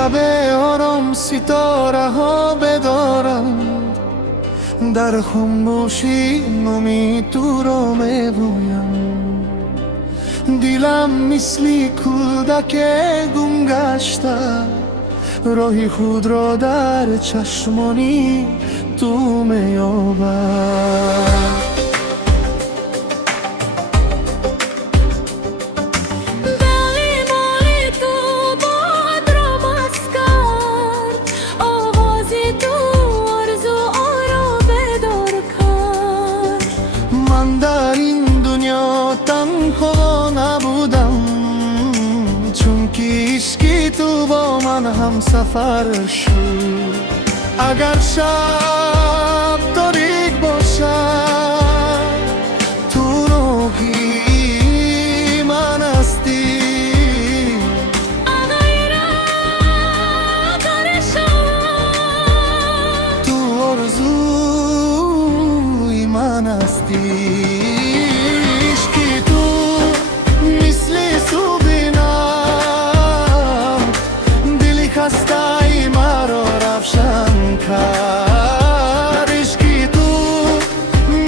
شب آرام ستاره ها بدارم، در خاموشی نومی تو را میبویم. دیلم مثلی کودک گم گشته، راهی خود را در چشمانی تو میابد. من در این دنیا تنها نبودم، چون که عشقی تو با من هم سفر شد. اگر شب تاریک باشد، تو راهی من هستی. اگر در شب تو آرزوی من هستی. خستای مرا روشن کرد، عشقی تو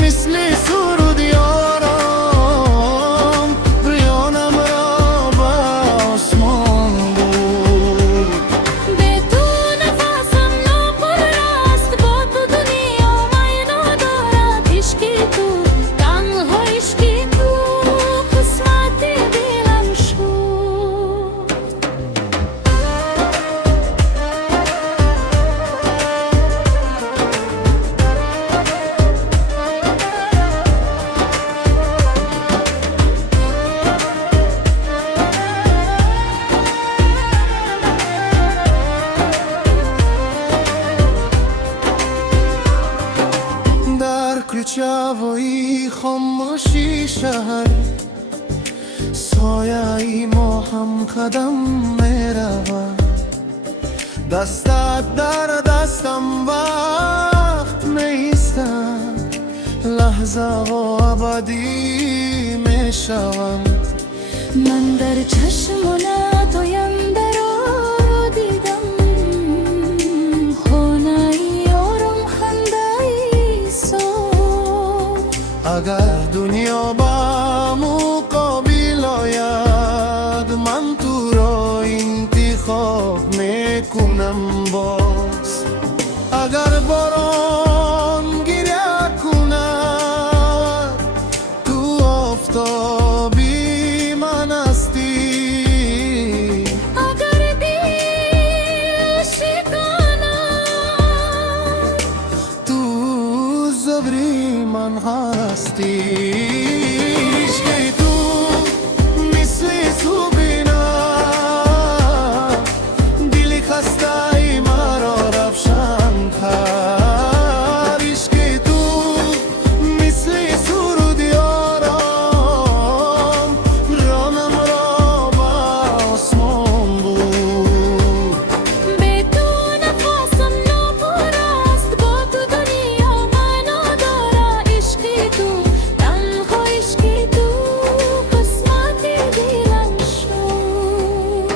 مثل سرود یارم، ریانم را به آسمان بود. به تو نفسم ناپر است، با تو دنیا معنا دارد. عشقی تو تنها عشقی تو قسمت دلم شد. کوچه‌های خاموشی شهر، سایه ما هم قدم می‌رود. دستت در دستم وقت نیستند، لحظه ها ابدی میشوند. من در چشمانت آینده را دیدم، خانه آرام خنده صبح. اگر دنیا با مقابل آید، من تو را انتخاب میکنم باز. اگر باران گریه کند، تو آفتابی من هستی. اگر دل شکند، تو زبری من هستی. عشقی تو مثل سوبینا، دل خستای مرا روشن کرد. عشقی تو مثل سرود یارم، رانم را به آسمان بود. به تو نفسم ناپر است، با تو دنیا معنا دارد. عشقی تو تنها عشقی تو قسمت دلم شد.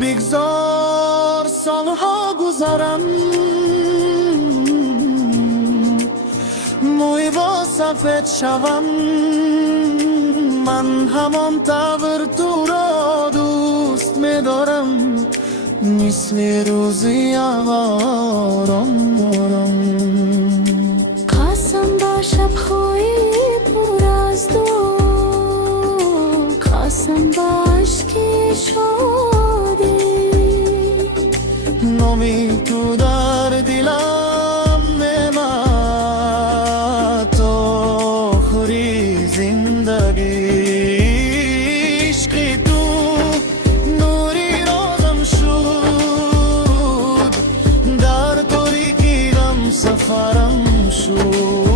بگذار سالها گذرم، موی با سفید شوم. من همان تغییر تو را دوست می‌دارم، مثل روزی آرام آرام. قسم با شب‌های پر از تو، قسم با عشق شادی. نامی تو در دلم نعمت تو آخری زندگی. عشقی تو نوری روزم شد، در تاریکی دم سفرم شد.